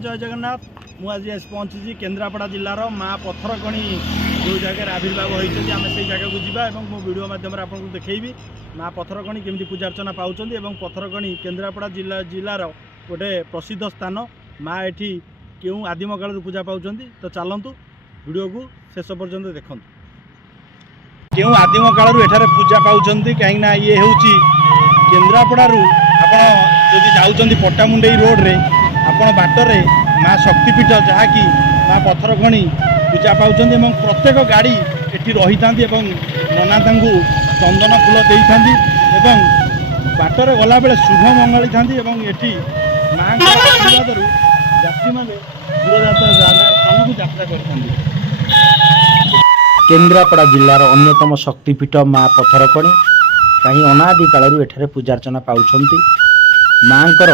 नमस्कार जय जगन्नाथ मुझे आज पहुँची केन्द्रापड़ा जिलार माँ पथरकणी जो जगह आविर्भाव होती आम से जगह को जीवा मो वीडियो मध्यम आपको देखी माँ पथरकणी केमी पूजा अर्चना पाँच पथरकणी केन्द्रापड़ा जिलार गोटे प्रसिद्ध स्थान माँ एटी क्यों आदिम काल पूजा पाँच तो चलतु वीडियो को शेष पर्यंत देखु क्यों आदिम काल एठार पूजा पाँच कहीं ये हूँ केन्द्रापड़ारू आप जाऊँ पट्टामुंडई रोड रे आपण बाटर माँ शक्तिपीठ जहाँकि माँ पथरकणी पूजा पाँच प्रत्येक गाड़ी एटी रही था नना चंदन फूल दे था बाटर गला बेले शुभ मंगली था माँ आशीर्वाद यात्री मैंने दूरयात्रा यात्रा कर केन्द्रापड़ा जिलार अन्यतम शक्तिपीठ माँ पथरकणी कहीं अनादि कालू एठारे पूजार्चना पाउछंती माँकर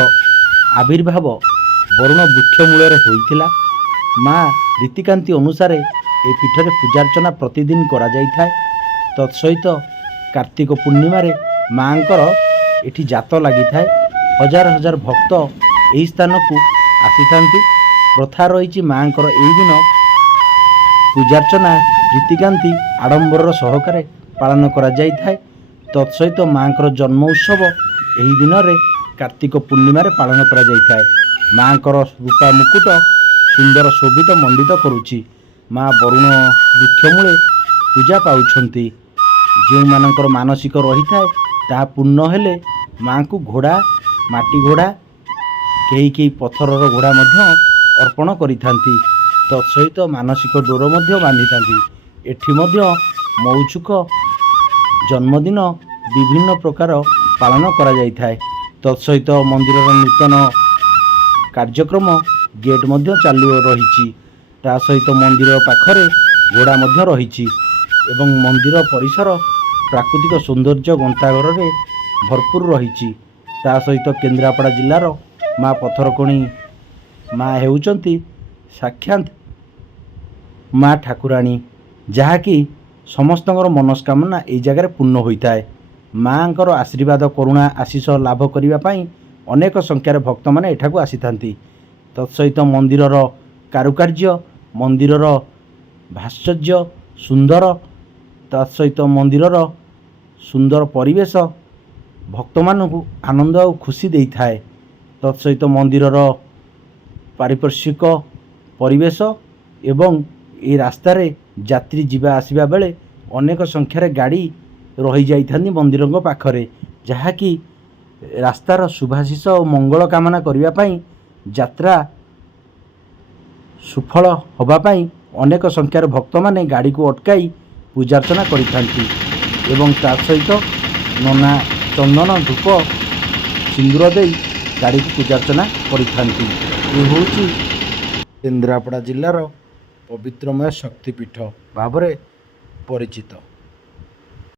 आविर्भाव वरुण वृक्ष मूल होइथिला। माँ रीतिकांति अनुसार ए पीठरे पूजार्चना प्रतिदिन करा जाय थाए। तत्सहित कार्तिक पूर्णिमा रे माँकर एठी जात लागि थाए। हजार हजार भक्त एही स्थान को आसीथांती। प्रथा रही माँकर एही दिन पूजार्चना रीतिकांति आडंबर सहकारे पालन करा जाय थाए। तत्सहित माँकर जन्म उत्सव एही दिन रे कार्तिक पूर्णिमा रे पालन करा जाय थाए। माँकर रूपा मुकुट सुंदर शोभित मंडित करुछि। माँ वरुण वृक्षमूले पूजा पाउछंती। जो मानकर मानसिक रही थाए ता पूर्ण हेले माँ को घोड़ा माटी घोड़ा कई पत्थरर घोड़ा मध्य अर्पण करिथांती। तत्सहित मानसिक डोर मध्य बांधिथांती। एठी मध्य मौछुक जन्मदिन विभिन्न प्रकार पालन करा जाय थाए। तत्सहित मंदिरर नूतन कार्यक्रम गेट मध्य चालू रही। ता सहित मंदिर पाखरे घोड़ा मध्य रही एवं मंदिर परिसर प्राकृतिक सौंदर्य गंताघर रे भरपूर रही। ता सहित केन्द्रापड़ा जिलार माँ पथरकणी माँ हेउचंती साक्षात माँ ठाकुराणी जहाँकि समस्तଙ୍କର मनस्कामना एई जगह पूर्ण होता है। माँकर आशीर्वाद करुणा आशीष लाभ करने अनेक संख्यार भक्त मैंने एठाकू आसी थांती। तत्सहित मंदिरर कारुकार्य मंदिरर भास्कर्य सुंदर तत्सहित मंदिरर सुंदर परिवेश भक्त मानू आनंद और खुशी दे थाए। तत्सहित मंदिरर पारिपार्श्विक परिवेश एवं ये रास्तार यात्री जीवा आसवा बेले अनेक संख्यार गाड़ी रही जाइथांती मंदिर पाखरे जहाँकि रास्तार शुभाशीष और मंगल कामना करने यात्रा सुफल होगापाई अनेक संख्यार भक्त माने गाड़ी को अटकाई पूजार्चना करिथांती एवं ता सहित नना चंदन धूप सिंदूर दे गाड़ी को पूजार्चना करिथांती। ये होची केन्द्रापड़ा जिलार पवित्रमय शक्तिपीठ भाव परिचित।